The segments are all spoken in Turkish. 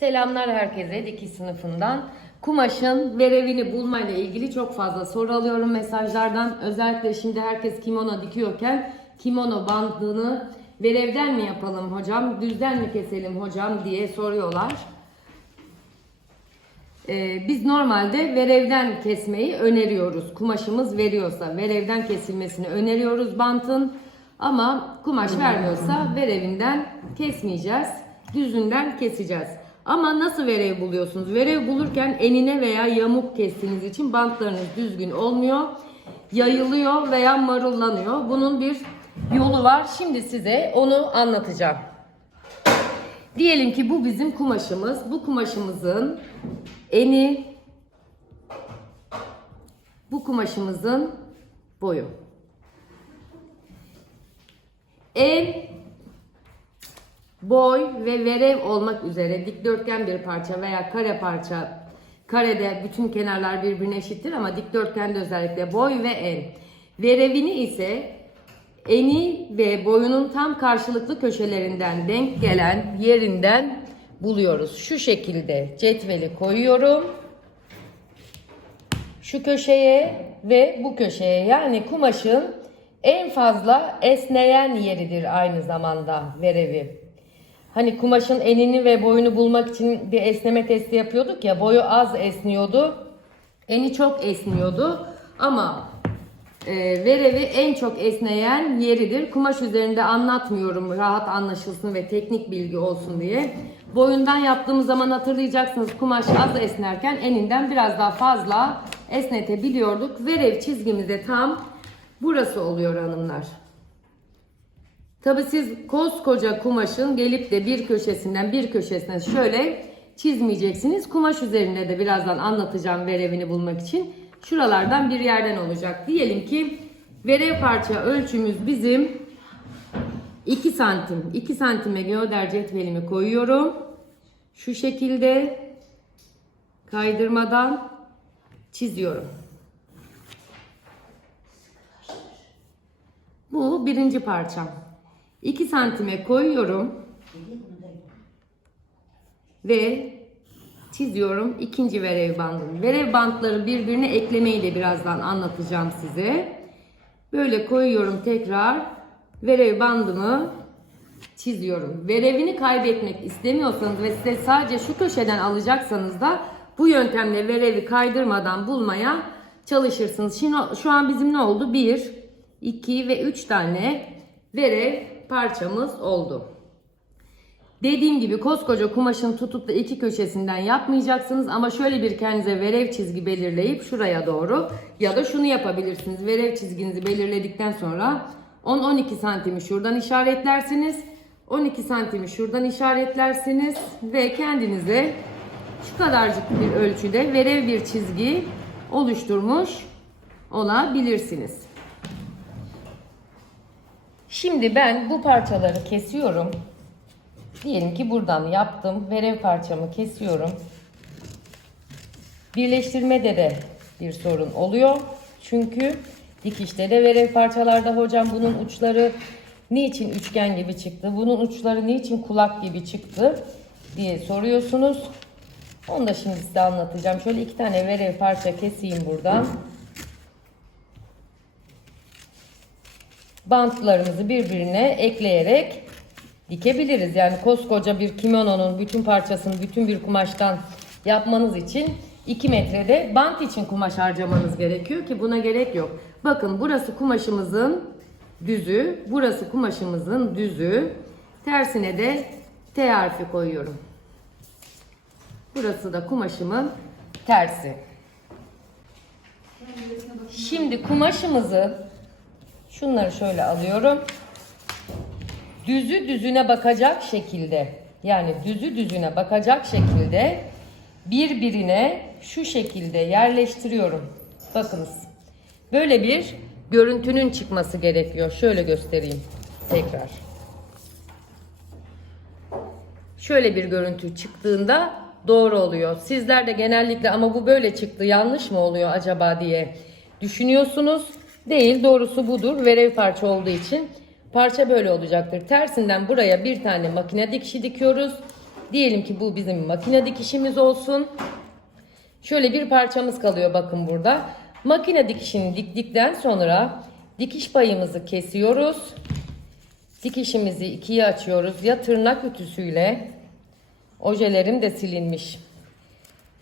Selamlar herkese dikiş sınıfından. Kumaşın verevini bulmayla ilgili çok fazla soru alıyorum mesajlardan. Özellikle şimdi herkes kimono dikiyorken kimono bandını verevden mi yapalım hocam, düzden mi keselim hocam diye soruyorlar. Ee, biz normalde verevden kesmeyi öneriyoruz. Kumaşımız veriyorsa verevden kesilmesini öneriyoruz bantın. Ama kumaş vermiyorsa verevinden kesmeyeceğiz. Düzünden keseceğiz. Ama nasıl verev buluyorsunuz? Verev bulurken enine veya yamuk kestiğiniz için bantlarınız düzgün olmuyor. Yayılıyor veya marullanıyor. Bunun bir yolu var. Şimdi size onu anlatacağım. Diyelim ki bu bizim kumaşımız. Bu kumaşımızın eni bu kumaşımızın boyu. En boy ve verev olmak üzere dikdörtgen bir parça veya kare parça karede bütün kenarlar birbirine eşittir ama dikdörtgende özellikle boy ve en. Verevini ise eni ve boyunun tam karşılıklı köşelerinden denk gelen yerinden buluyoruz. Şu şekilde cetveli koyuyorum. Şu köşeye ve bu köşeye yani kumaşın en fazla esneyen yeridir aynı zamanda verevi. Hani kumaşın enini ve boyunu bulmak için bir esneme testi yapıyorduk ya boyu az esniyordu. Eni çok esniyordu ama e, verevi en çok esneyen yeridir. Kumaş üzerinde anlatmıyorum rahat anlaşılsın ve teknik bilgi olsun diye. Boyundan yaptığımız zaman hatırlayacaksınız kumaş az esnerken eninden biraz daha fazla esnetebiliyorduk. Verev çizgimize tam burası oluyor hanımlar. Tabi siz koskoca kumaşın gelip de bir köşesinden bir köşesine şöyle çizmeyeceksiniz. Kumaş üzerinde de birazdan anlatacağım verevini bulmak için. Şuralardan bir yerden olacak. Diyelim ki verev parça ölçümüz bizim 2 santim. 2 santime geoder cetvelimi koyuyorum. Şu şekilde kaydırmadan çiziyorum. Bu birinci parçam. 2 santime koyuyorum. Ve çiziyorum ikinci verev bandını. Verev bantları birbirine eklemeyi de birazdan anlatacağım size. Böyle koyuyorum tekrar. Verev bandımı çiziyorum. Verevini kaybetmek istemiyorsanız ve size sadece şu köşeden alacaksanız da bu yöntemle verevi kaydırmadan bulmaya çalışırsınız. Şimdi şu an bizim ne oldu? 1, 2 ve 3 tane verev parçamız oldu. Dediğim gibi koskoca kumaşın tutup da iki köşesinden yapmayacaksınız ama şöyle bir kendinize verev çizgi belirleyip şuraya doğru ya da şunu yapabilirsiniz. Verev çizginizi belirledikten sonra 10-12 santimi şuradan işaretlersiniz. 12 santimi şuradan işaretlersiniz ve kendinize şu kadarcık bir ölçüde verev bir çizgi oluşturmuş olabilirsiniz. Şimdi ben bu parçaları kesiyorum. Diyelim ki buradan yaptım. Verev parçamı kesiyorum. Birleştirmede de bir sorun oluyor. Çünkü dikişte de verev parçalarda hocam bunun uçları niçin üçgen gibi çıktı? Bunun uçları niçin kulak gibi çıktı? diye soruyorsunuz. Onu da şimdi size anlatacağım. Şöyle iki tane verev parça keseyim buradan. Bantlarımızı birbirine ekleyerek dikebiliriz. Yani koskoca bir kimononun bütün parçasını bütün bir kumaştan yapmanız için 2 metrede bant için kumaş harcamanız gerekiyor ki buna gerek yok. Bakın burası kumaşımızın düzü, burası kumaşımızın düzü. Tersine de T harfi koyuyorum. Burası da kumaşımın tersi. Şimdi kumaşımızı Şunları şöyle alıyorum. Düzü düzüne bakacak şekilde yani düzü düzüne bakacak şekilde birbirine şu şekilde yerleştiriyorum. Bakınız. Böyle bir görüntünün çıkması gerekiyor. Şöyle göstereyim tekrar. Şöyle bir görüntü çıktığında doğru oluyor. Sizler de genellikle ama bu böyle çıktı yanlış mı oluyor acaba diye düşünüyorsunuz. Değil doğrusu budur. Verev parça olduğu için parça böyle olacaktır. Tersinden buraya bir tane makine dikişi dikiyoruz. Diyelim ki bu bizim makine dikişimiz olsun. Şöyle bir parçamız kalıyor bakın burada. Makine dikişini diktikten sonra dikiş payımızı kesiyoruz. Dikişimizi ikiye açıyoruz. Ya tırnak ütüsüyle ojelerim de silinmiş.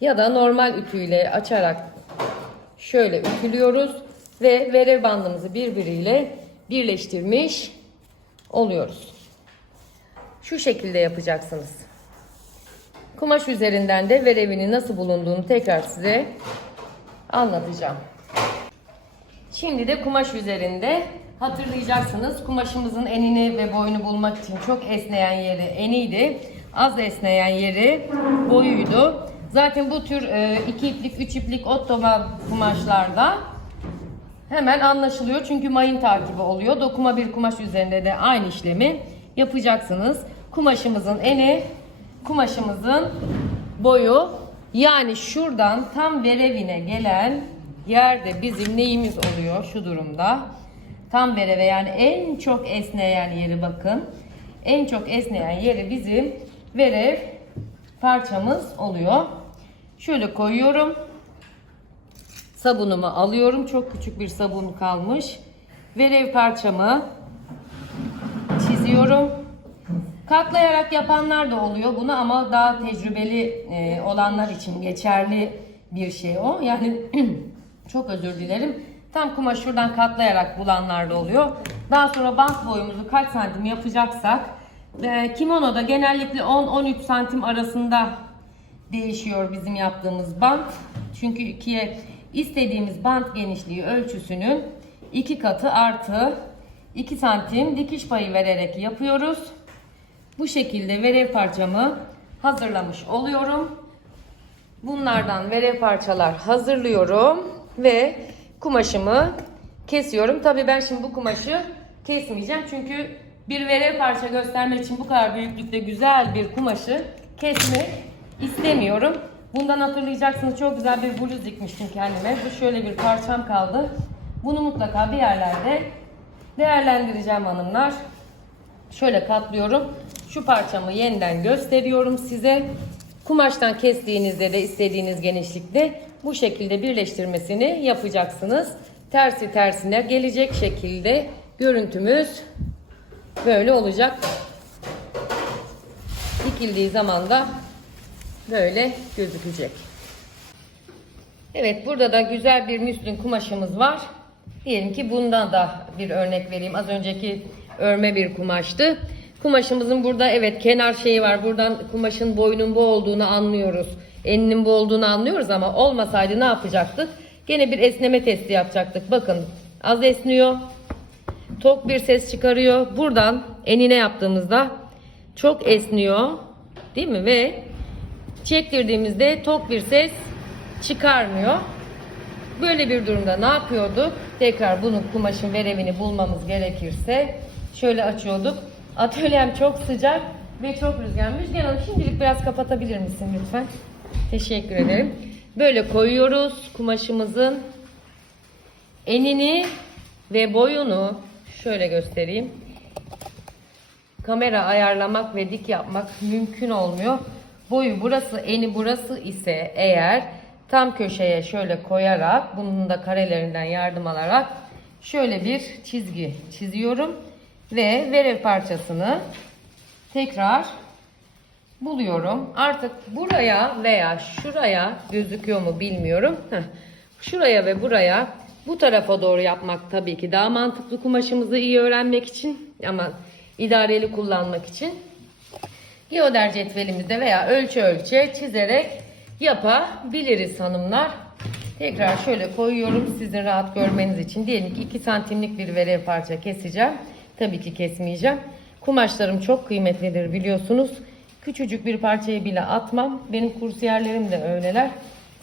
Ya da normal ütüyle açarak şöyle ütülüyoruz ve verev bandımızı birbiriyle birleştirmiş oluyoruz. Şu şekilde yapacaksınız. Kumaş üzerinden de verevini nasıl bulunduğunu tekrar size anlatacağım. Şimdi de kumaş üzerinde hatırlayacaksınız. Kumaşımızın enini ve boyunu bulmak için çok esneyen yeri eniydi. Az esneyen yeri boyuydu. Zaten bu tür 2 iplik, 3 iplik ottoma kumaşlarda hemen anlaşılıyor. Çünkü mayın takibi oluyor. Dokuma bir kumaş üzerinde de aynı işlemi yapacaksınız. Kumaşımızın eni, kumaşımızın boyu yani şuradan tam verevine gelen yerde bizim neyimiz oluyor şu durumda? Tam vereve yani en çok esneyen yeri bakın. En çok esneyen yeri bizim verev parçamız oluyor. Şöyle koyuyorum. Sabunumu alıyorum. Çok küçük bir sabun kalmış. Verev parçamı çiziyorum. Katlayarak yapanlar da oluyor bunu ama daha tecrübeli e, olanlar için geçerli bir şey o. Yani çok özür dilerim. Tam kumaş şuradan katlayarak bulanlar da oluyor. Daha sonra bant boyumuzu kaç santim yapacaksak e, kimonoda genellikle 10-13 santim arasında değişiyor bizim yaptığımız bant. Çünkü ikiye istediğimiz bant genişliği ölçüsünün iki katı artı 2 santim dikiş payı vererek yapıyoruz. Bu şekilde verev parçamı hazırlamış oluyorum. Bunlardan verev parçalar hazırlıyorum ve kumaşımı kesiyorum. Tabii ben şimdi bu kumaşı kesmeyeceğim çünkü bir verev parça göstermek için bu kadar büyüklükte güzel bir kumaşı kesmek istemiyorum. Bundan hatırlayacaksınız çok güzel bir bluz dikmiştim kendime. Bu şöyle bir parçam kaldı. Bunu mutlaka bir yerlerde değerlendireceğim hanımlar. Şöyle katlıyorum. Şu parçamı yeniden gösteriyorum size. Kumaştan kestiğinizde de istediğiniz genişlikte bu şekilde birleştirmesini yapacaksınız. Tersi tersine gelecek şekilde görüntümüz böyle olacak. Dikildiği zaman da böyle gözükecek. Evet burada da güzel bir müslin kumaşımız var. Diyelim ki bundan da bir örnek vereyim. Az önceki örme bir kumaştı. Kumaşımızın burada evet kenar şeyi var. Buradan kumaşın boyunun bu olduğunu anlıyoruz. Eninin bu olduğunu anlıyoruz ama olmasaydı ne yapacaktık? Gene bir esneme testi yapacaktık. Bakın az esniyor. Tok bir ses çıkarıyor. Buradan enine yaptığımızda çok esniyor. Değil mi? Ve çektirdiğimizde tok bir ses çıkarmıyor. Böyle bir durumda ne yapıyorduk? Tekrar bunun kumaşın verevini bulmamız gerekirse şöyle açıyorduk. Atölyem çok sıcak ve çok rüzgar. Müjgan Hanım şimdilik biraz kapatabilir misin lütfen? Teşekkür ederim. Böyle koyuyoruz kumaşımızın enini ve boyunu şöyle göstereyim. Kamera ayarlamak ve dik yapmak mümkün olmuyor. Boyu burası, eni burası ise eğer tam köşeye şöyle koyarak bunun da karelerinden yardım alarak şöyle bir çizgi çiziyorum ve verev parçasını tekrar buluyorum. Artık buraya veya şuraya gözüküyor mu bilmiyorum. Şuraya ve buraya bu tarafa doğru yapmak tabii ki daha mantıklı kumaşımızı iyi öğrenmek için ama idareli kullanmak için. Geoder cetvelimizde veya ölçü ölçe çizerek yapabiliriz hanımlar. Tekrar şöyle koyuyorum sizin rahat görmeniz için. Diyelim ki 2 santimlik bir verev parça keseceğim. Tabii ki kesmeyeceğim. Kumaşlarım çok kıymetlidir biliyorsunuz. Küçücük bir parçayı bile atmam. Benim kursiyerlerim de öyleler.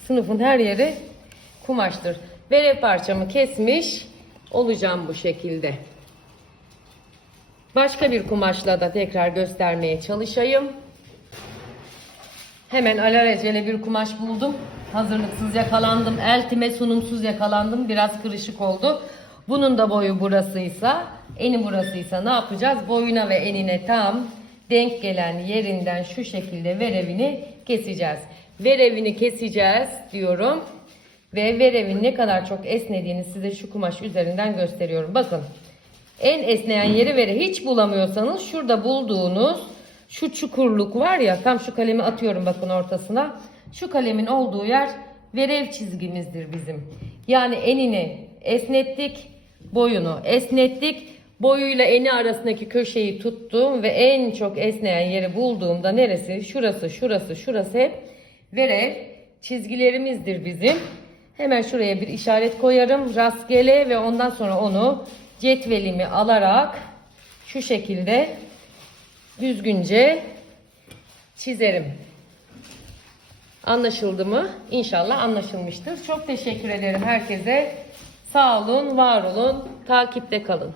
Sınıfın her yeri kumaştır. Verev parçamı kesmiş olacağım bu şekilde. Başka bir kumaşla da tekrar göstermeye çalışayım. Hemen alelacele bir kumaş buldum. Hazırlıksız yakalandım. Eltime sunumsuz yakalandım. Biraz kırışık oldu. Bunun da boyu burasıysa, eni burasıysa ne yapacağız? Boyuna ve enine tam denk gelen yerinden şu şekilde verevini keseceğiz. Verevini keseceğiz diyorum. Ve verevin ne kadar çok esnediğini size şu kumaş üzerinden gösteriyorum. Bakın en esneyen yeri vere hiç bulamıyorsanız şurada bulduğunuz şu çukurluk var ya tam şu kalemi atıyorum bakın ortasına. Şu kalemin olduğu yer verev çizgimizdir bizim. Yani enini esnettik, boyunu esnettik. Boyuyla eni arasındaki köşeyi tuttum ve en çok esneyen yeri bulduğumda neresi? Şurası, şurası, şurası hep verev çizgilerimizdir bizim. Hemen şuraya bir işaret koyarım rastgele ve ondan sonra onu cetvelimi alarak şu şekilde düzgünce çizerim. Anlaşıldı mı? İnşallah anlaşılmıştır. Çok teşekkür ederim herkese. Sağ olun, var olun, takipte kalın.